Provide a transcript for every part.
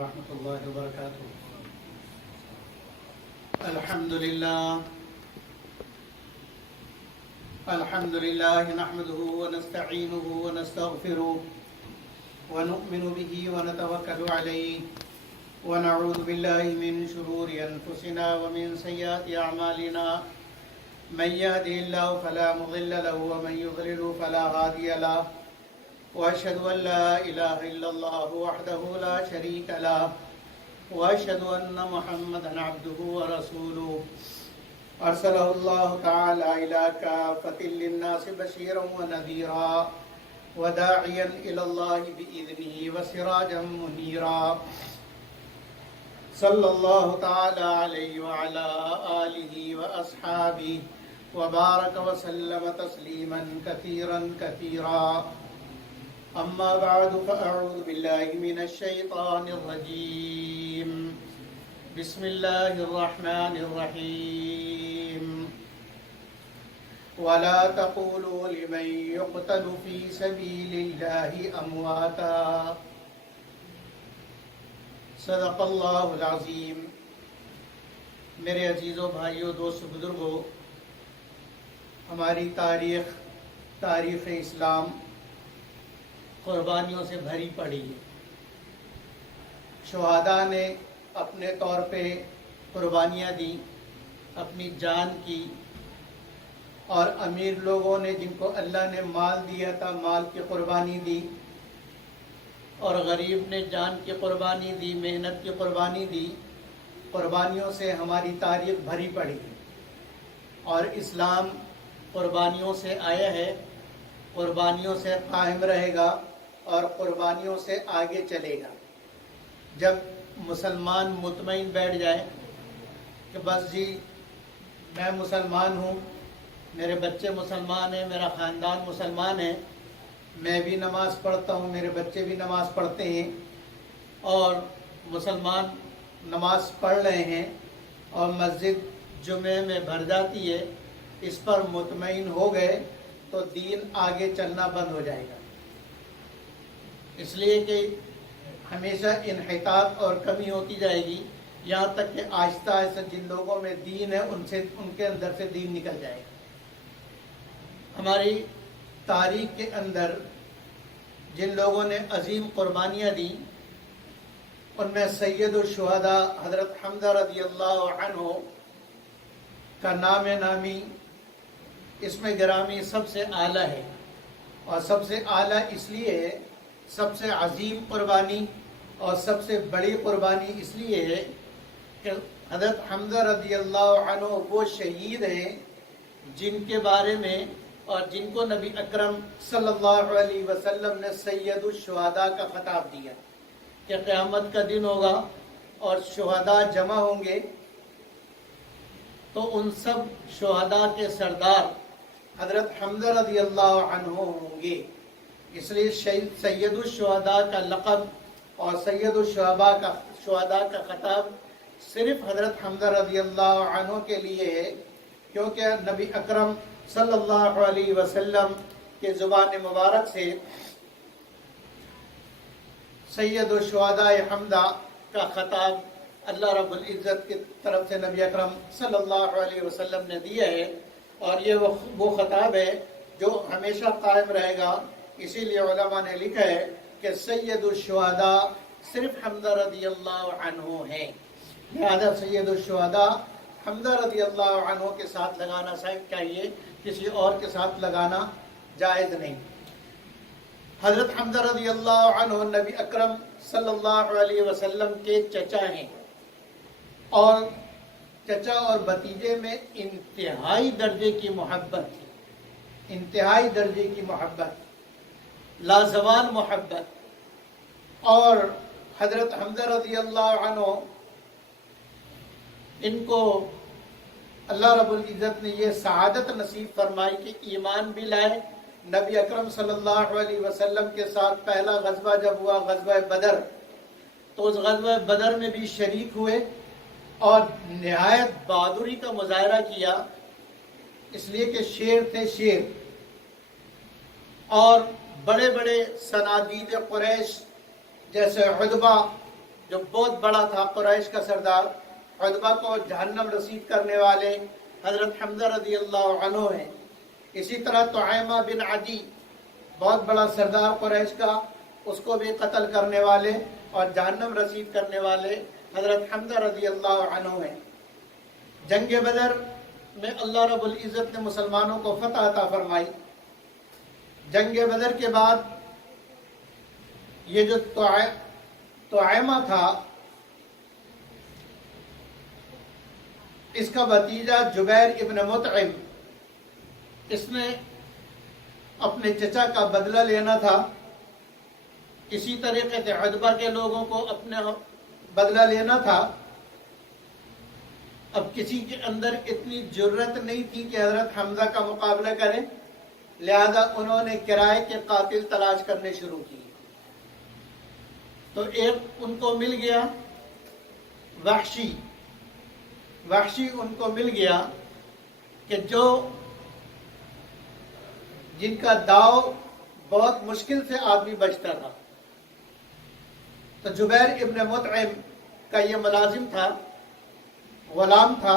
ورحمۃ اللہ وبرکاتہ۔ الحمد للہ نحمده ونستعینه ونستغفره ونؤمن به ونتوکل علیہ ونعوذ باللہ من شرور انفسنا ومن سیئات اعمالنا من يهده الله فلا مضل له ومن يضلل فلا هادي له وأشهد أن لا إله إلا الله وحده لا شريك له وأشهد أن محمدا عبده ورسوله أرسله الله تعالى إلى كافة للناس بشيرا ونذيرا وداعيا إلى الله بإذنه وسراجا منيرا صلى الله تعالى عليه وعلى آله وأصحابه وبارك وسلم تسليما كثيرا كثيرا أما بعد فأعوذ بالله من الشيطان الرجيم بسم الله الرحمن الرحيم ولا تقولوا لمن يقتل في سبيل الله أمواتا صدق اللہ العظیم۔ میرے عزیزوں، بھائیوں، دوست، بزرگوں، ہماری تاریخ اسلام قربانیوں سے بھری پڑی ہے۔ شہداء نے اپنے طور پہ قربانیاں دی، اپنی جان کی، اور امیر لوگوں نے، جن کو اللہ نے مال دیا تھا، مال کی قربانی دی، اور غریب نے جان کی قربانی دی، محنت کی قربانی دی۔ قربانیوں سے ہماری تاریخ بھری پڑی ہے، اور اسلام قربانیوں سے آیا ہے، قربانیوں سے قائم رہے گا اور قربانیوں سے آگے چلے گا۔ جب مسلمان مطمئن بیٹھ جائے کہ بس جی میں مسلمان ہوں، میرے بچے مسلمان ہیں، میرا خاندان مسلمان ہے، میں بھی نماز پڑھتا ہوں، میرے بچے بھی نماز پڑھتے ہیں، اور مسلمان نماز پڑھ رہے ہیں اور مسجد جمعے میں بھر جاتی ہے، اس پر مطمئن ہو گئے تو دین آگے چلنا بند ہو جائے گا۔ اس لیے کہ ہمیشہ انحطاط اور کمی ہوتی جائے گی، یہاں تک کہ آہستہ آہستہ جن لوگوں میں دین ہے ان کے اندر سے دین نکل جائے گا۔ ہماری تاریخ کے اندر جن لوگوں نے عظیم قربانیاں دی، ان میں سید الشہداء حضرت حمزہ رضی اللہ عنہ کا نام نامی اس میں گرامی سب سے اعلیٰ ہے، اور سب سے اعلیٰ اس لیے ہے، سب سے عظیم قربانی اور سب سے بڑی قربانی اس لیے ہے کہ حضرت حمزہ رضی اللہ عنہ وہ شہید ہیں جن کے بارے میں اور جن کو نبی اکرم صلی اللہ علیہ وسلم نے سید الشہداء کا خطاب دیا کہ قیامت کا دن ہوگا اور شہداء جمع ہوں گے، تو ان سب شہداء کے سردار حضرت حمزہ رضی اللہ عنہ ہوں گے۔ اس لیے سید الشہداء کا لقب اور سید الشہداء کا خطاب صرف حضرت حمزہ رضی اللہ عنہ کے لیے ہے، کیونکہ نبی اکرم صلی اللہ علیہ وسلم کے زبان مبارک سے سید الشہداء حمزہ کا خطاب اللہ رب العزت کی طرف سے نبی اکرم صلی اللہ علیہ وسلم نے دیا ہے، اور یہ وہ خطاب ہے جو ہمیشہ قائم رہے گا۔ اسی لیے علماء نے لکھا ہے کہ سید الشہداء صرف حمزہ رضی اللہ عنہ ہیں، لہذا سید الشہداء حمزہ رضی اللہ عنہ کے ساتھ لگانا چاہیے، کسی اور کے ساتھ لگانا جائز نہیں۔ حضرت حمزہ رضی اللہ عنہ نبی اکرم صلی اللہ علیہ وسلم کے چچا ہیں، اور چچا اور بھتیجے میں انتہائی درجے کی محبت تھی، انتہائی درجے کی محبت، لازوال محبت۔ اور حضرت حمزہ رضی اللہ عنہ ان کو اللہ رب العزت نے یہ سعادت نصیب فرمائی کہ ایمان بھی لائے۔ نبی اکرم صلی اللہ علیہ وسلم کے ساتھ پہلا غزوہ جب ہوا، غزوہ بدر، تو اس غزوہ بدر میں بھی شریک ہوئے اور نہایت بہادری کا مظاہرہ کیا، اس لیے کہ شیر تھے، شیر، اور بڑے بڑے صنادید قریش جیسے عتبہ جو بہت بڑا تھا، قریش کا سردار، عتبہ کو جہنم رسید کرنے والے حضرت حمزہ رضی اللہ عنہ ہیں۔ اسی طرح طعیمہ بن عدی، بہت بڑا سردار قریش کا، اس کو بھی قتل کرنے والے اور جہنم رسید کرنے والے حضرت حمزہ رضی اللہ عنہ ہیں۔ جنگ بدر میں اللہ رب العزت نے مسلمانوں کو فتح عطا فرمائی۔ جنگ بدر کے بعد یہ جو طعیمہ تھا، اس کا بھتیجا جبیر ابن مطعم، اس نے اپنے چچا کا بدلہ لینا تھا۔ اسی طریقے سے عتبہ کے لوگوں کو اپنے بدلہ لینا تھا۔ اب کسی کے اندر اتنی جرت نہیں تھی کہ حضرت حمزہ کا مقابلہ کرے، لہذا انہوں نے کرائے کے قاتل تلاش کرنے شروع کی۔ تو ایک ان کو مل گیا وحشی ان کو مل گیا کہ جن کا داؤ بہت مشکل سے آدمی بچتا تھا۔ تو جبیر ابن مطعم کا یہ ملازم تھا، غلام تھا۔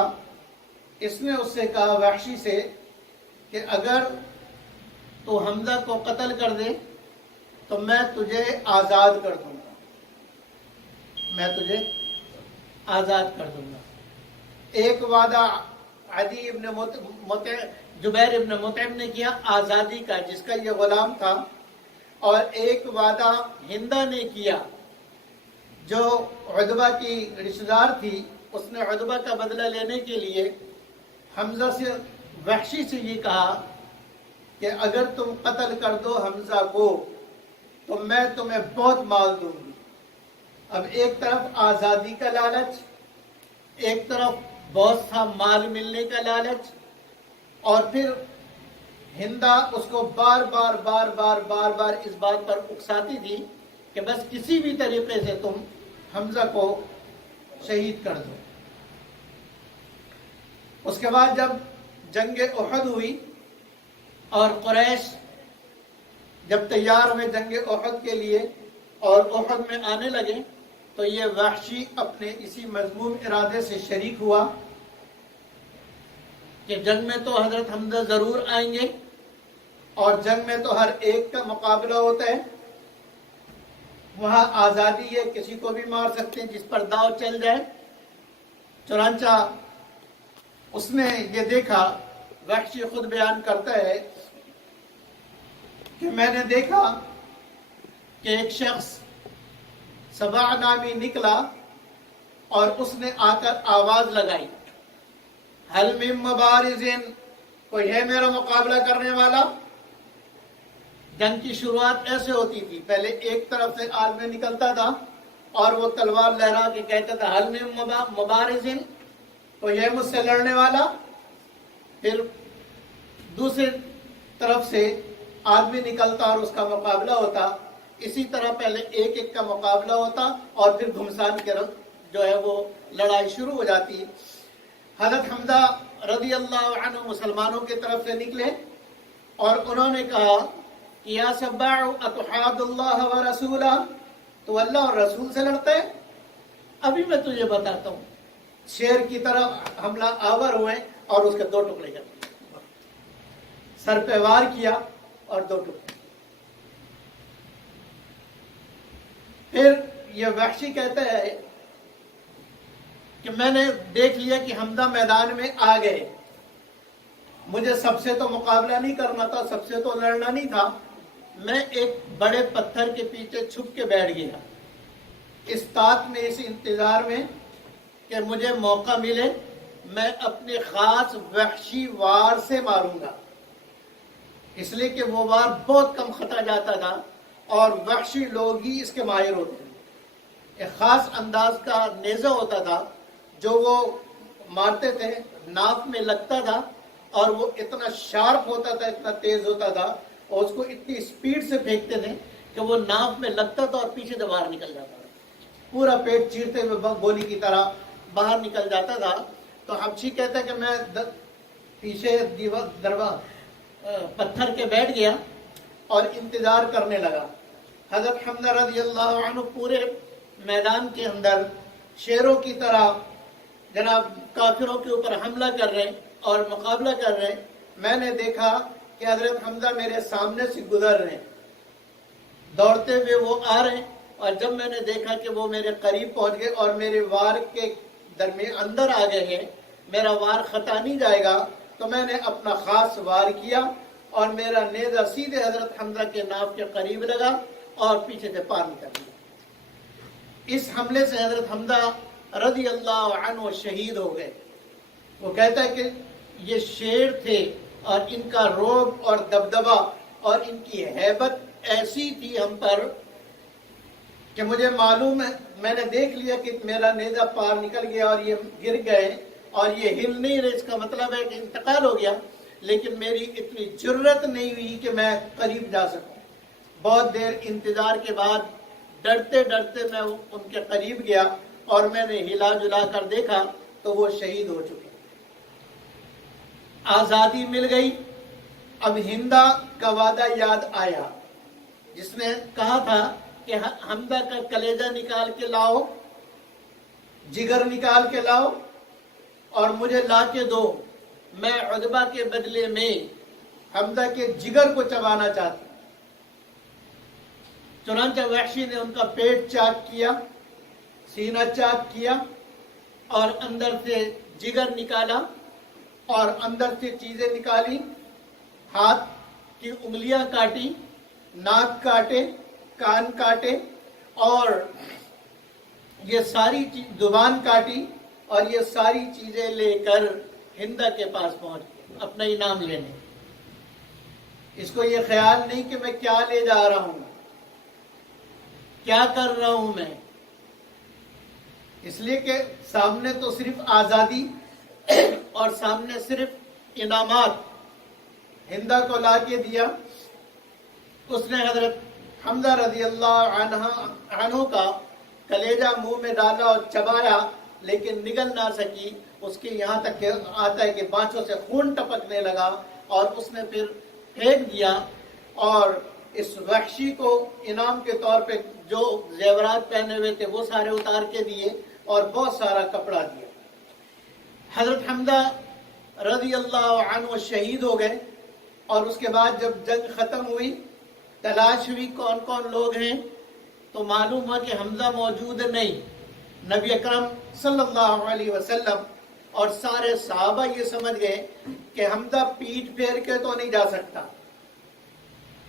اس نے اس سے کہا، وحشی سے، کہ اگر تو حمزہ کو قتل کر دے تو میں تجھے آزاد کر دوں گا، ایک وعدہ عدی ابن جبیر ابن مطعم نے کیا آزادی کا، جس کا یہ غلام تھا، اور ایک وعدہ ہندہ نے کیا جو عتبہ کی رشتہ دار تھی۔ اس نے عتبہ کا بدلہ لینے کے لیے حمزہ سے، وحشی سے یہ کہا کہ اگر تم قتل کر دو حمزہ کو تو میں تمہیں بہت مال دوں گی۔ اب ایک طرف آزادی کا لالچ، ایک طرف بہت سا مال ملنے کا لالچ، اور پھر ہندا اس کو بار بار اس بات پر اکساتی تھی کہ بس کسی بھی طریقے سے تم حمزہ کو شہید کر دو۔ اس کے بعد جب جنگ احد ہوئی اور قریش جب تیار ہوئے جنگ احد کے لیے اور احد میں آنے لگے، تو یہ وحشی اپنے اسی مذموم ارادے سے شریک ہوا کہ جنگ میں تو حضرت حمزہ ضرور آئیں گے، اور جنگ میں تو ہر ایک کا مقابلہ ہوتا ہے، وہاں آزادی ہے، کسی کو بھی مار سکتے ہیں جس پر داؤ چل جائے۔ چنانچہ اس نے یہ دیکھا، وحشی خود بیان کرتا ہے کہ میں نے دیکھا کہ ایک شخص سبع نامی نکلا اور اس نے آ کر آواز لگائی، حل من مبارزن، کوئی ہے میرا مقابلہ کرنے والا؟ جنگ کی شروعات ایسے ہوتی تھی، پہلے ایک طرف سے آدمی نکلتا تھا اور وہ تلوار لہرا کے کہتا تھا حل من مبارزن، کوئی ہے مجھ سے لڑنے والا؟ پھر دوسری طرف سے آدمی نکلتا اور اس کا مقابلہ ہوتا۔ اسی طرح پہلے ایک ایک کا مقابلہ ہوتا اور پھر گھمسان کے جو ہے وہ لڑائی شروع ہو جاتی۔ حضرت حمزہ رضی اللہ عنہ مسلمانوں کی طرف سے نکلے اور انہوں نے کہا کہ یا سباع اتحاد اللہ و رسولہ، تو اللہ اور رسول سے لڑتا ہے؟ ابھی میں تجھے بتاتا ہوں۔ شیر کی طرف حملہ آور ہوئے اور اس کے دو ٹکڑے کر دیے، سر پہ وار کیا اور دو ٹکڑے۔ پھر یہ وحشی کہتا ہے کہ میں نے دیکھ لیا کہ حمزہ میدان میں آ گئے، مجھے سب سے تو مقابلہ نہیں کرنا تھا، سب سے تو لڑنا نہیں تھا، میں ایک بڑے پتھر کے پیچھے چھپ کے بیٹھ گیا، اس طاق میں، اس انتظار میں کہ مجھے موقع ملے میں اپنے خاص وحشی وار سے ماروں گا، اس لیے کہ وہ وار بہت کم خطا جاتا تھا اور وحشی لوگ ہی اس کے ماہر ہوتے ہیں۔ ایک خاص انداز کا نیزہ ہوتا تھا جو وہ مارتے تھے، ناف میں لگتا تھا اور وہ اتنا شارپ ہوتا تھا، اتنا تیز ہوتا تھا، اور اس کو اتنی سپیڈ سے پھینکتے تھے کہ وہ ناف میں لگتا تھا اور پیچھے سے باہر نکل جاتا تھا، پورا پیٹ چیرتے ہوئے گولی کی طرح باہر نکل جاتا تھا۔ تو حبشی کہتا ہے کہ میں پیچھے پتھر کے بیٹھ گیا اور انتظار کرنے لگا۔ حضرت حمزہ رضی اللہ عنہ پورے میدان کے اندر شیروں کی طرح جناب کافروں کے اوپر حملہ کر رہے ہیں اور مقابلہ کر رہے ہیں، میں نے دیکھا کہ حضرت حمزہ میرے سامنے سے گزر رہے ہیں، دوڑتے ہوئے وہ آ رہے ہیں، اور جب میں نے دیکھا کہ وہ میرے قریب پہنچ گئے اور میرے وار کے درمیان اندر آ گئے ہیں، میرا وار خطا نہیں جائے گا، تو میں نے اپنا خاص وار کیا اور میرا نیزہ سیدھے حضرت حمزہ کے ناف کے قریب لگا اور پیچھے سے پار نکل گیا۔ اس حملے سے حضرت حمزہ رضی اللہ عنہ شہید ہو گئے۔ وہ کہتا ہے کہ یہ شیر تھے اور ان کا رعب اور دبدبہ اور ان کی ہیبت ایسی تھی ہم پر کہ مجھے معلوم ہے، میں نے دیکھ لیا کہ میرا نیزہ پار نکل گیا اور یہ گر گئے اور یہ ہل نہیں رہے، اس کا مطلب ہے کہ انتقال ہو گیا، لیکن میری اتنی جرت نہیں ہوئی کہ میں قریب جا سکوں۔ بہت دیر انتظار کے بعد ڈرتے ڈرتے میں ان کے قریب گیا اور میں نے ہلا جلا کر دیکھا تو وہ شہید ہو چکے۔ آزادی مل گئی۔ اب ہندا کا وعدہ یاد آیا جس نے کہا تھا کہ حمزہ کا کلیجہ نکال کے لاؤ، جگر نکال کے لاؤ اور مجھے لا کے دو، میں عتبہ کے بدلے میں حمزہ کے جگر کو چبانا چاہتا ہوں۔ چنانچہ وحشی نے ان کا پیٹ چاک کیا، سینہ چاک کیا اور اندر سے جگر نکالا اور اندر سے چیزیں نکالی، ہاتھ کی انگلیاں کاٹی، ناک کاٹے، کان کاٹے اور یہ ساری زبان کاٹی اور یہ ساری چیزیں لے کر ہندا کے پاس پہنچ گئے اپنا انعام لینے۔ اس کو یہ خیال نہیں کہ میں کیا لے جا رہا ہوں، کیا کر رہا ہوں میں، اس لیے کہ سامنے تو صرف آزادی اور سامنے صرف انعامات۔ ہندا کو لا کے دیا، اس نے حضرت حمزہ رضی اللہ عنہ کا کلیجہ منہ میں ڈالا اور چبایا، لیکن نگل نہ سکی۔ اس کے یہاں تک کہ آتا ہے کہ بانچوں سے خون ٹپکنے لگا اور اس نے پھر پھینک دیا اور اس وحشی کو انعام کے طور پہ جو زیورات پہنے ہوئے تھے وہ سارے اتار کے دیے اور بہت سارا کپڑا دیا۔ حضرت حمزہ رضی اللہ عنہ شہید ہو گئے اور اس کے بعد جب جنگ ختم ہوئی، تلاش ہوئی کون کون لوگ ہیں، تو معلوم ہوا کہ حمزہ موجود نہیں۔ نبی اکرم صلی اللہ علیہ وسلم اور سارے صحابہ یہ سمجھ گئے کہ حمزہ پیٹھ پھیر کے تو نہیں جا سکتا،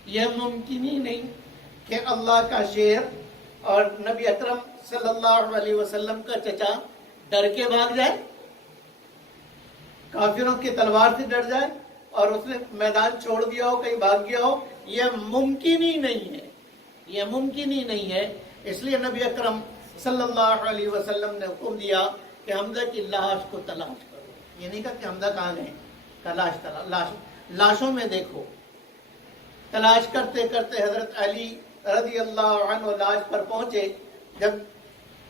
یہ ممکن ہی نہیں کہ اللہ کا شیر اور نبی اکرم صلی اللہ علیہ وسلم کا چچا ڈر کے بھاگ جائے، کافروں کی تلوار سے ڈر جائے اور اس نے میدان چھوڑ دیا ہو، کہیں بھاگ گیا ہو، یہ ممکن ہی نہیں ہے، یہ ممکن ہی نہیں ہے۔ اس لیے نبی اکرم صلی اللہ علیہ وسلم نے حکم دیا کہ حمزہ کی لاش کو تلاش کرو۔ یہ نہیں کہا کہ حمزہ کہاں گئے، لاشوں میں دیکھو۔ تلاش کرتے کرتے حضرت علی رضی اللہ عنہ لاش پر پہنچے۔ جب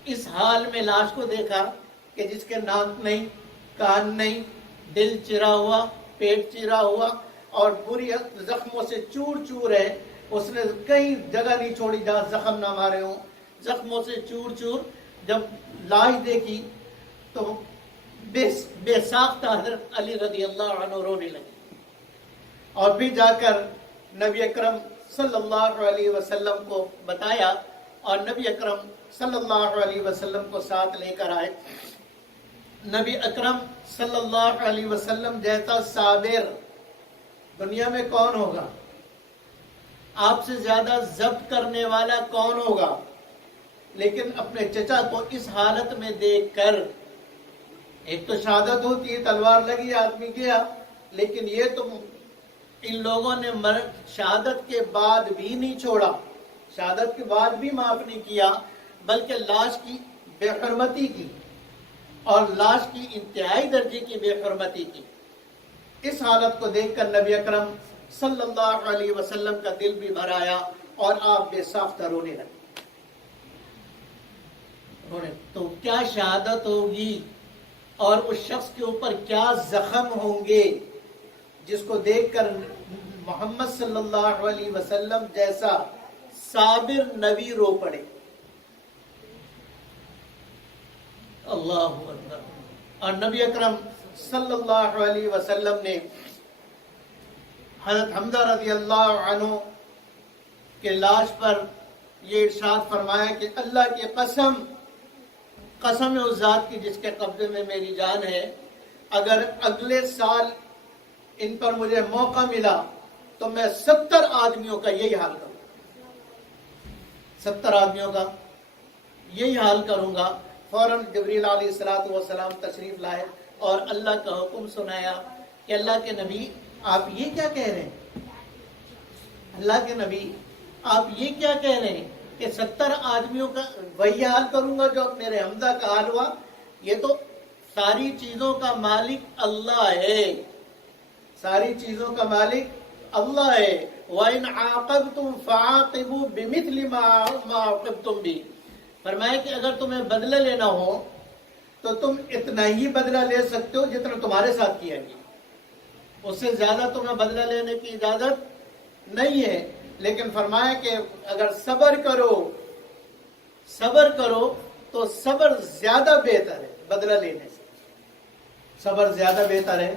اس حال میں لاش کو دیکھا کہ جس کے ناک نہیں، کان نہیں، دل چرا ہوا، پیٹ چرا ہوا اور بری زخموں سے چور چور ہے، اس نے کئی جگہ نہیں چھوڑی جہاں زخم نہ مارے ہوں، زخموں سے چور چور۔ جب لاش دیکھی تو بے ساختہ حضرت علی رضی اللہ عنہ رونے لگے اور پھر جا کر نبی اکرم صلی اللہ علیہ وسلم کو بتایا اور نبی اکرم صلی اللہ علیہ وسلم کو ساتھ لے کر آئے۔ نبی اکرم صلی اللہ علیہ وسلم جیسا صابر دنیا میں کون ہوگا؟ آپ سے زیادہ ضبط کرنے والا کون ہوگا؟ لیکن اپنے چچا کو اس حالت میں دیکھ کر، ایک تو شہادت ہوتی ہے، تلوار لگی، آدمی گیا، لیکن یہ تو ان لوگوں نے شہادت کے بعد بھی نہیں چھوڑا، شہادت کے بعد بھی معاف نہیں کیا، بلکہ لاش کی بے حرمتی کی اور لاش کی انتہائی درجے کی بے حرمتی کی۔ اس حالت کو دیکھ کر نبی اکرم صلی اللہ علیہ وسلم کا دل بھی بھر آیا اور آپ بے ساختہ رونے لگے۔ تو کیا شہادت ہوگی اور اس شخص کے اوپر کیا زخم ہوں گے جس کو دیکھ کر محمد صلی اللہ علیہ وسلم جیسا صابر نبی رو پڑے۔ اللہ اکبر. اور نبی اکرم صلی اللہ علیہ وسلم نے حضرت حمزہ رضی اللہ عنہ کے لاش پر یہ ارشاد فرمایا کہ اللہ کی قسم، قسم ہے اس ذات کی جس کے قبضے میں میری جان ہے، اگر اگلے سال ان پر مجھے موقع ملا تو میں 70 آدمیوں کا یہی حال کروں گا، 70 آدمیوں کا یہی حال کروں گا. فوراً جبریل علیہ السلام تشریف لائے اور اللہ کا حکم سنایا کہ اللہ کے نبی آپ یہ کیا کہہ رہے ہیں، اللہ کے نبی آپ یہ کیا کہہ رہے ہیں کہ 70 آدمیوں کا وہی حال کروں گا جو میرے حمزہ کا حال ہوا. یہ تو ساری چیزوں کا مالک اللہ ہے، ساری چیزوں کا مالک اللہ ہے. وَإِنْ عَاقَبْتُمْ فَعَاقِبُوا بِمِثْلِ مَا عُوقِبْتُمْ بِهِ. فرمایا کہ اگر تمہیں بدلہ لینا ہو تو تم اتنا ہی بدلہ لے سکتے ہو جتنا تمہارے ساتھ کیا گیا، اس سے زیادہ تمہیں بدلہ لینے کی اجازت نہیں ہے. لیکن فرمایا کہ اگر صبر کرو تو صبر زیادہ بہتر ہے بدلہ لینے سے، صبر زیادہ بہتر ہے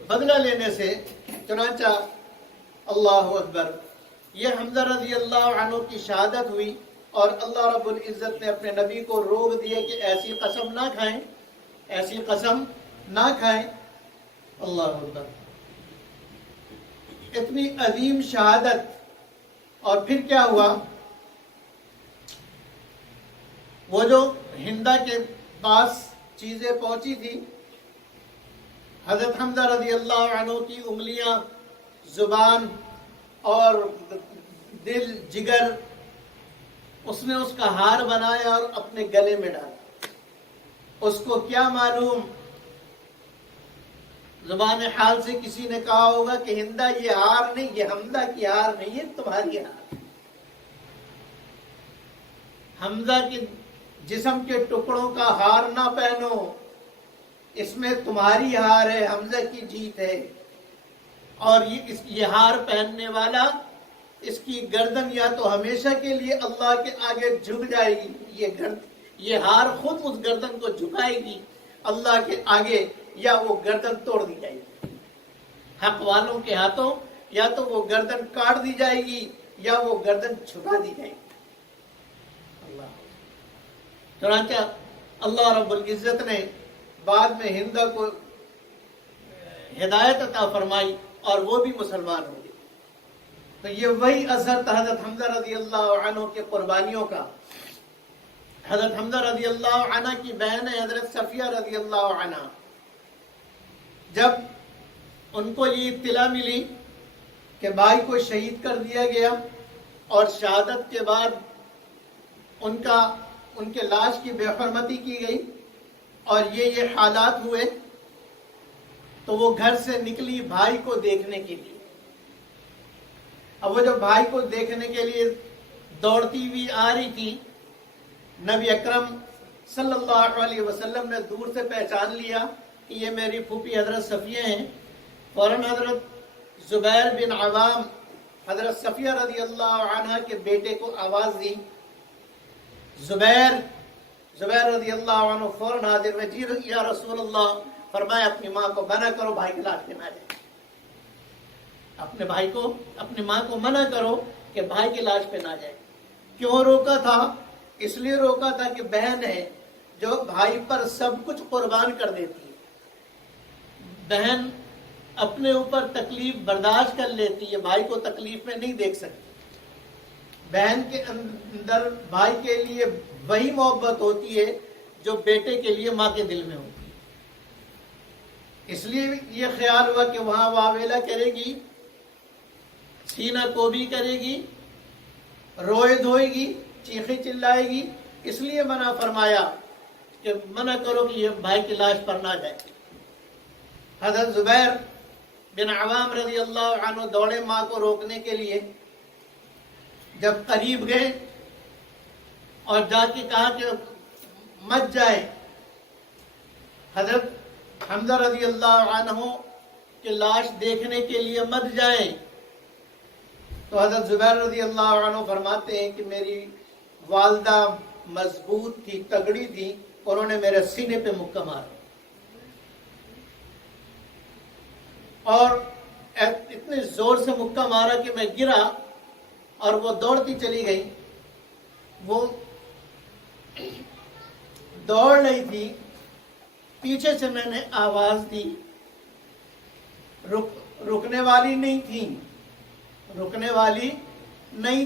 بدلہ لینے سے. چنانچہ اللہ اکبر، یہ حمزہ رضی اللہ عنہ کی شہادت ہوئی اور اللہ رب العزت نے اپنے نبی کو روک دیے کہ ایسی قسم نہ کھائیں، ایسی قسم نہ کھائیں. اللہ اکبر، اتنی عظیم شہادت. اور پھر کیا ہوا، وہ جو ہندا کے پاس چیزیں پہنچی تھی، حضرت حمزہ رضی اللہ عنہ کی انگلیاں، زبان اور دل، جگر، اس نے اس کا ہار بنایا اور اپنے گلے میں ڈالا. اس کو کیا معلوم، زبان حال سے کسی نے کہا ہوگا کہ ہندا یہ ہار نہیں، یہ حمزہ کی ہار نہیں، یہ تمہاری ہار. حمزہ کے جسم کے ٹکڑوں کا ہار نہ پہنو، اس میں تمہاری ہار ہے، حمزہ کی جیت ہے. اور یہ ہار پہننے والا، اس کی گردن یا تو ہمیشہ کے لیے اللہ کے آگے جھک جائے گی، یہ ہار خود اس گردن کو جھکائے گی اللہ کے آگے، یا وہ گردن توڑ دی جائے گی. حق والوں کے ہاتھوں یا تو وہ گردن کاٹ دی جائے گی یا وہ گردن جھکا دی جائے گی. اللہ. چنانچہ اللہ رب العزت نے بعد میں ہندا کو ہدایت عطا فرمائی اور وہ بھی مسلمان ہو گئے. تو یہ وہی اثر تھا حضرت حمزہ رضی اللہ عنہ کے قربانیوں کا. حضرت حمزہ رضی اللہ عنہ کی بہن ہے حضرت صفیہ رضی اللہ عنہ. جب ان کو یہ اطلاع ملی کہ بھائی کو شہید کر دیا گیا اور شہادت کے بعد ان کے لاش کی بے حرمتی کی گئی اور یہ حالات ہوئے، تو وہ گھر سے نکلی بھائی کو دیکھنے کے لیے. اب وہ جو بھائی کو دیکھنے کے لیے دوڑتی ہوئی آ رہی تھی، نبی اکرم صلی اللہ علیہ وسلم نے دور سے پہچان لیا کہ یہ میری پھوپھی حضرت صفیہ ہیں. فوراً حضرت زبیر بن عوام حضرت صفیہ رضی اللہ عنہ کے بیٹے کو آواز دی. زبیر رضی اللہ عنہ فوراً حاضر میں، جی یا رسول اللہ. فرمایا اپنی ماں کو منع کرو بھائی کی لاش پہ نہ جائے. اپنے ماں کو منع کرو کہ بھائی کی لاش پہ نہ جائے. کیوں روکا تھا؟ اس لیے روکا تھا کہ بہن ہے جو بھائی پر سب کچھ قربان کر دیتی ہے. بہن اپنے اوپر تکلیف برداشت کر لیتی ہے، بھائی کو تکلیف میں نہیں دیکھ سکتی. بہن کے اندر بھائی کے لیے وہی محبت ہوتی ہے جو بیٹے کے لیے ماں کے دل میں ہوتی ہے. اس لیے یہ خیال ہوا کہ وہاں واویلا کرے گی، سینہ کوبی کرے گی، روئے دھوئے گی، چیخیں چلائے گی. اس لیے منع فرمایا کہ منع کرو کہ یہ بھائی کی لاش پر نہ جائے. حضرت زبیر بن عوام رضی اللہ عنہ دوڑے ماں کو روکنے کے لیے. جب قریب گئے اور جا کے کہا کہ مت جائے، حضرت حمزہ رضی اللہ عنہ کی لاش دیکھنے کے لیے مت جائیں. تو حضرت زبیر رضی اللہ عنہ فرماتے ہیں کہ میری والدہ مضبوط تھی، تگڑی تھی، انہوں نے میرے سینے پہ مکہ مارا اور اتنے زور سے مکہ مارا کہ میں گرا اور وہ دوڑتی چلی گئی. وہ دوڑ رہی تھی, پیچھے سے میں نے آواز دی, رکنے والی نہیں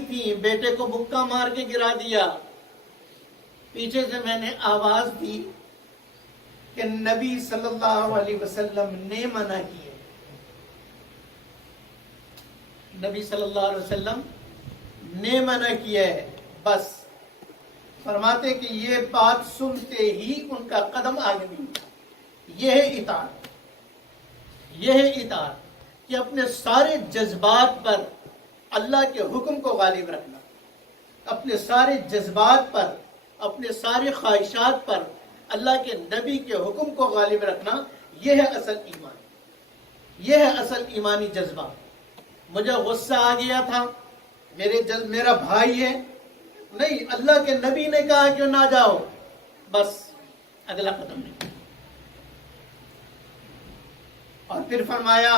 تھی, بیٹے کو مکہ مار کے گرا دیا. پیچھے سے میں نے آواز دی کہ نبی صلی اللہ علیہ وسلم نے منع کی ہے, نبی صلی اللہ علیہ وسلم نے منع کیا ہے. بس فرماتے کہ یہ بات سنتے ہی ان کا قدم آگے نہیں. یہ ہے اطاعت, کہ اپنے سارے جذبات پر اللہ کے حکم کو غالب رکھنا, اپنے سارے جذبات پر, اپنے سارے خواہشات پر اللہ کے نبی کے حکم کو غالب رکھنا. یہ ہے اصل ایمان, یہ ہے اصل ایمانی جذبہ. مجھے غصہ آ گیا تھا, میرا بھائی ہے, نہیں, اللہ کے نبی نے کہا کہ نہ جاؤ, بس اگلا قدم نہیں. اور پھر فرمایا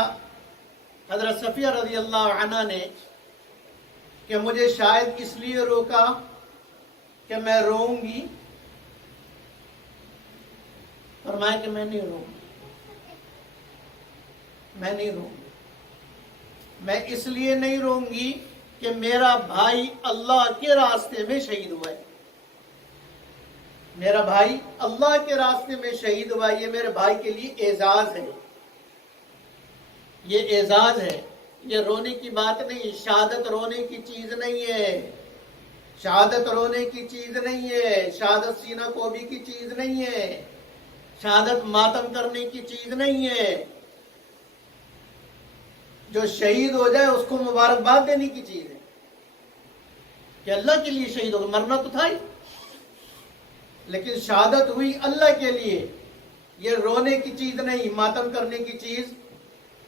حضرت صفیہ رضی اللہ عنہ نے کہ مجھے شاید اس لیے روکا کہ میں روؤں گی. فرمایا کہ میں نہیں روؤں گی, میں اس لیے نہیں روؤں گی کہ میرا بھائی اللہ کے راستے میں شہید ہوا ہے. میرا بھائی اللہ کے راستے میں شہید ہوا, یہ میرے بھائی کے لیے اعزاز ہے, یہ اعزاز ہے. یہ رونے کی بات نہیں, شہادت رونے کی چیز نہیں ہے, شہادت رونے کی چیز نہیں ہے, شہادت سینہ کوبی کی چیز نہیں ہے, شہادت ماتم کرنے کی چیز نہیں ہے. جو شہید ہو جائے اس کو مبارکباد دینے کی چیز ہے کہ اللہ کے لیے شہید ہو, مرنا تو تھا ہی, لیکن شہادت ہوئی اللہ کے لیے. یہ رونے کی چیز نہیں, ماتم کرنے کی چیز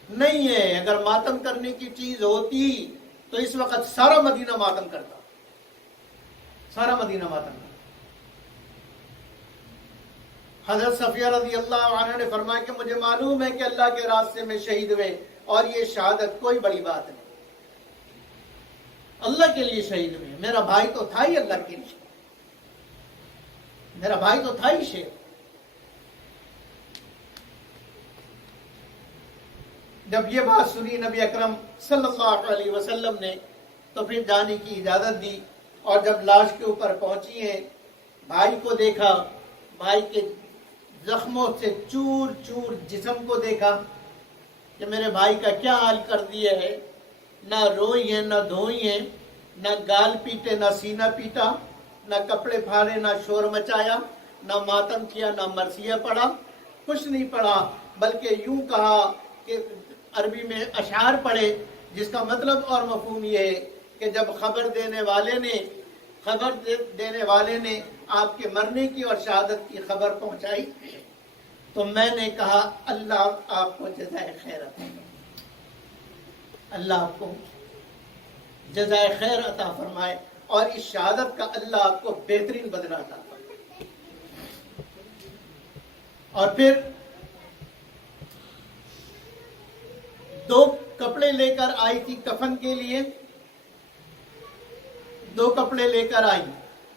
نہیں ہے. اگر ماتم کرنے کی چیز ہوتی تو اس وقت سارا مدینہ ماتم کرتا, سارا مدینہ ماتم کرتا. حضرت صفیہ رضی اللہ عنہ نے فرمایا کہ مجھے معلوم ہے کہ اللہ کے راستے میں شہید ہوئے اور یہ شہادت کوئی بڑی بات نہیں, اللہ کے لیے شہید ہوئے. میرا بھائی تو تھا ہی اللہ کے لیے, میرا بھائی تو تھا ہی شہید. جب یہ بات سنی نبی اکرم صلی اللہ علیہ وسلم نے تو پھر جانے کی اجازت دی. اور جب لاش کے اوپر پہنچی ہیں, بھائی کو دیکھا, بھائی کے زخموں سے چور چور جسم کو دیکھا کہ میرے بھائی کا کیا حال کر دیا ہے. نہ روئی ہے, نہ دھوئی ہے, نہ گال پیٹے, نہ سینہ پیٹا, نہ کپڑے پھاڑے, نہ شور مچایا, نہ ماتم کیا, نہ مرثیہ پڑھا, کچھ نہیں پڑھا, بلکہ یوں کہا کہ عربی میں اشعار پڑھے جس کا مطلب اور مفہوم یہ ہے کہ جب خبر دینے والے نے آپ کے مرنے کی اور شہادت کی خبر پہنچائی تو میں نے کہا اللہ آپ کو جزائے خیر عطا فرمائے, اللہ آپ کو جزائے خیر عطا فرمائے اور اس شہادت کا اللہ آپ کو بہترین بدلہ عطا فرمائے. اور پھر 2 کپڑے لے کر آئی تھی کفن کے لیے, 2 کپڑے لے کر آئی.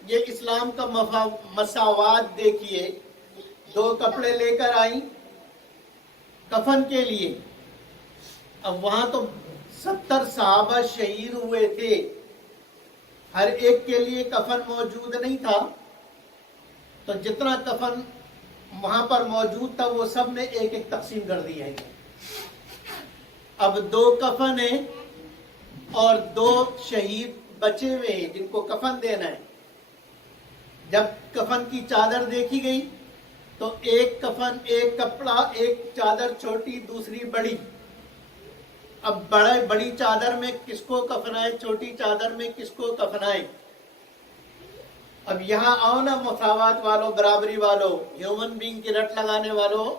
یہ اسلام کا مساوات دیکھیے, 2 کپڑے لے کر آئی کفن کے لیے. اب وہاں تو 70 صحابہ شہید ہوئے تھے, ہر ایک کے لیے کفن موجود نہیں تھا, تو جتنا کفن وہاں پر موجود تھا وہ سب نے ایک ایک تقسیم کر دیا ہے. اب 2 کفن ہیں اور 2 شہید بچے ہوئے ہیں جن کو کفن دینا ہے. جب کفن کی چادر دیکھی گئی تو ایک کفن, ایک کپڑا, ایک چادر چھوٹی, دوسری بڑی. اب بڑی چادر میں کس کو کفنائے, چھوٹی چادر میں کس کو کفنائے. اب یہاں آؤ نا مساوات والوں, برابری والوں, ہیومن بینگ کی رٹ لگانے والوں,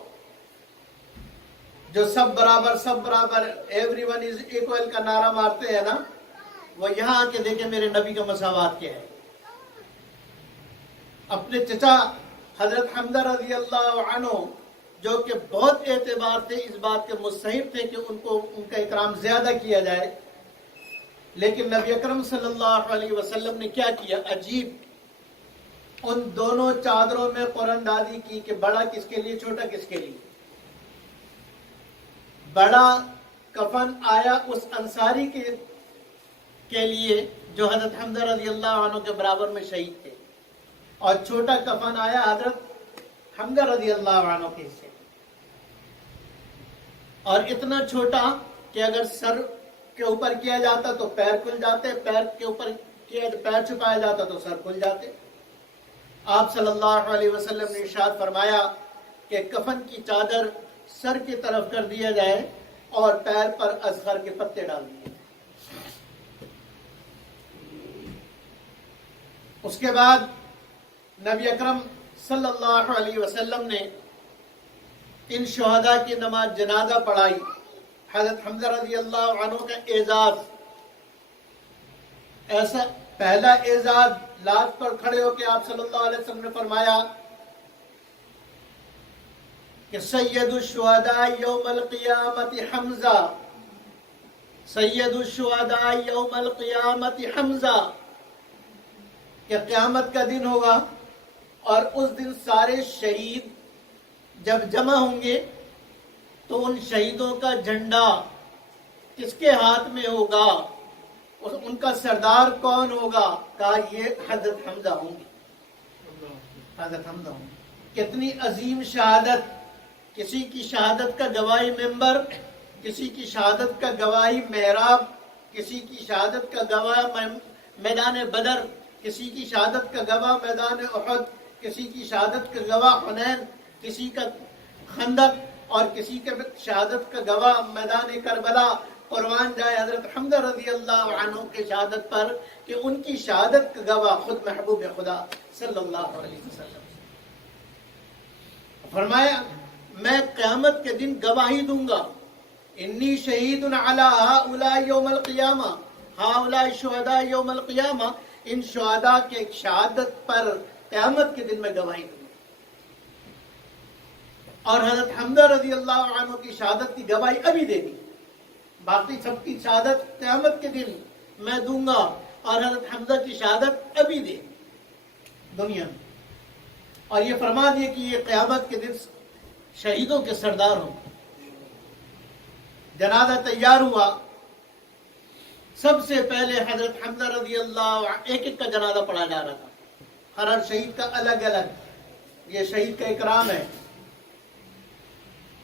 جو سب برابر ایوری ون از ایکول کا نعرہ مارتے ہیں نا, وہ یہاں آ کے دیکھیں میرے نبی کا مساوات کیا ہے. اپنے چچا حضرت حمزہ رضی اللہ عنہ جو کہ بہت اعتبار سے اس بات کے مستحق تھے کہ ان کا اکرام زیادہ کیا جائے، لیکن نبی اکرم صلی اللہ علیہ وسلم نے کیا کیا؟ عجیب، ان دونوں چادروں میں قرآن اندازی کی کہ بڑا کس کے لیے، چھوٹا کس کے لیے۔ بڑا کفن آیا اس انصاری کے لیے جو حضرت حمزہ رضی اللہ عنہ کے برابر میں شہید تھے، اور چھوٹا کفن آیا حضرت حمزہ رضی اللہ عنہ کے حصے، اور اتنا چھوٹا کہ اگر سر کے اوپر کیا جاتا تو پیر کھل جاتے، پیر کے اوپر پیر چھپایا جاتا تو سر کھل جاتے۔ آپ صلی اللہ علیہ وسلم نے ارشاد فرمایا کہ کفن کی چادر سر کی طرف کر دیا جائے اور پیر پر اذخر کے پتے ڈال دیے۔ اس کے بعد نبی اکرم صلی اللہ علیہ وسلم نے ان شہداء کی نماز جنازہ پڑھائی۔ حضرت حمزہ رضی اللہ عنہ کا اعزاز، ایسا پہلا اعزاز، لاٹ پر کھڑے ہو کے آپ صلی اللہ علیہ وسلم نے فرمایا کہ سید الشہداء یوم القیامت حمزہ، سید الشہداء یوم القیامت حمزہ، کہ قیامت کا دن ہوگا اور اس دن سارے شہید جب جمع ہوں گے تو ان شہیدوں کا جھنڈا کس کے ہاتھ میں ہوگا، ان کا سردار کون ہوگا؟ کہا یہ حضرت حمزہ ہوں گے، حضرت حمزہ ہوں گے۔ کتنی عظیم شہادت! کسی کی شہادت کا گواہی ممبر، کسی کی شہادت کا گواہی محراب، کسی کی شہادت کا گواہ میدان بدر، کسی کی شہادت کا گواہ میدان احد، کسی کی شہادت کا گواہ حنین، کسی کا خندق، اور کسی کے شہادت کا گواہ میدان کربلا۔ قربان جائے حضرت حمزہ رضی اللہ عنہ کی شہادت پر کہ ان کی شہادت کا گواہ خود محبوب خدا صلی اللہ علیہ وسلم۔ فرمایا میں قیامت کے دن گواہی دوں گا، انی شہید علی ہؤلاء یوم القیامہ، ہؤلاء شہداء یوم القیامہ، ان شہداء کے شہادت پر قیامت کے دن میں گواہی دوں گا۔ اور حضرت حمزہ رضی اللہ عنہ کی شہادت کی گواہی ابھی دے دی، باقی سب کی شہادت قیامت کے دن میں دوں گا، اور حضرت حمزہ کی شہادت ابھی دے دنیا میں۔ اور یہ فرما دیا کہ یہ قیامت کے دن شہیدوں کے سردار ہوں۔ جنازہ تیار ہوا، سب سے پہلے حضرت حمزہ رضی اللہ عنہ، ایک کا جنازہ پڑھا جا رہا تھا، ہر شہید کا الگ الگ، یہ شہید کا اکرام ہے۔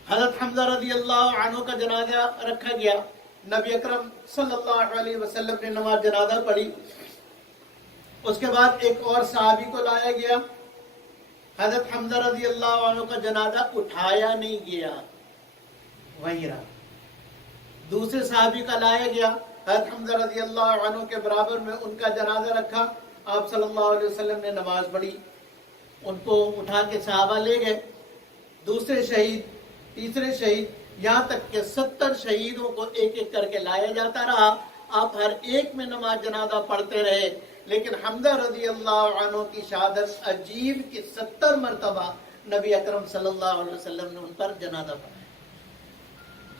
حضرت حمزہ رضی اللہ عنہ کا جنازہ رکھا گیا، نبی اکرم صلی اللہ علیہ وسلم نے نماز جنازہ پڑھی۔ اس کے بعد ایک اور صحابی کو لایا گیا، حضرت حمزہ رضی اللہ عنہ کا جنازہ اٹھایا نہیں گیا، وہیں رہا۔ دوسرے صحابی کا لایا گیا، حضرت حمزہ رضی اللہ عنہ کے برابر میں ان کا جنازہ رکھا، آپ صلی اللہ علیہ وسلم نے نماز پڑھی، ان کو اٹھا کے صحابہ لے گئے۔ دوسرے شہید، تیسرے شہید، یہاں تک کہ 70 شہیدوں کو ایک ایک کر کے لایا جاتا رہا۔ آپ ہر ایک میں نماز جنازہ پڑھتے رہے، لیکن حمزہ رضی اللہ عنہ کی شہادت عجیب کہ 70 مرتبہ نبی اکرم صلی اللہ علیہ وسلم نے ان پر جنازہ پڑھا،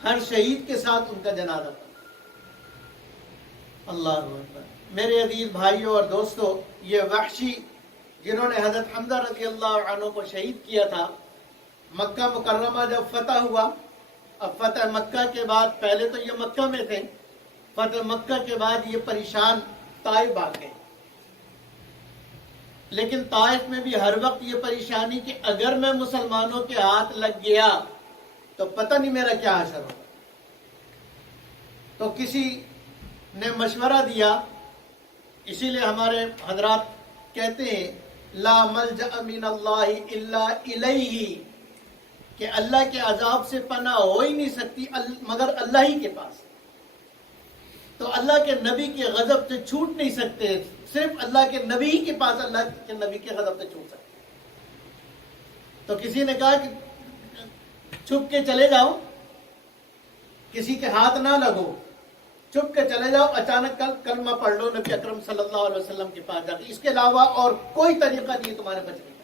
ہر شہید کے ساتھ ان کا جنازہ پڑھا۔ اللہ اکبر۔ میرے عزیز بھائیوں اور دوستو، یہ وحشی جنہوں نے حضرت حمزہ رضی اللہ عنہ کو شہید کیا تھا، مکہ مکرمہ جب فتح ہوا، اب فتح مکہ کے بعد، پہلے تو یہ مکہ میں تھے، فتح مکہ کے بعد یہ پریشان طائف آ گئے، لیکن طائف میں بھی ہر وقت یہ پریشانی کہ اگر میں مسلمانوں کے ہاتھ لگ گیا تو پتہ نہیں میرا کیا حشر ہوگا۔ تو کسی نے مشورہ دیا، اسی لیے ہمارے حضرات کہتے ہیں لا ملجأ من اللہ الا الیہ، کہ اللہ کے عذاب سے پناہ ہو ہی نہیں سکتی مگر اللہ ہی کے پاس۔ تو اللہ کے نبی کے غضب سے چھوٹ نہیں سکتے، صرف اللہ کے نبی ہی کے پاس اللہ کے نبی کے غضب سے چھوٹ سکتے۔ تو کسی نے کہا کہ چھپ کے چلے جاؤ، کسی کے ہاتھ نہ لگو، چھپ کے چلے جاؤ، اچانک کلمہ پڑھ لو نبی اکرم صلی اللہ علیہ وسلم کے پاس جا کے، اس کے علاوہ اور کوئی طریقہ نہیں تمہارے بچنے کا۔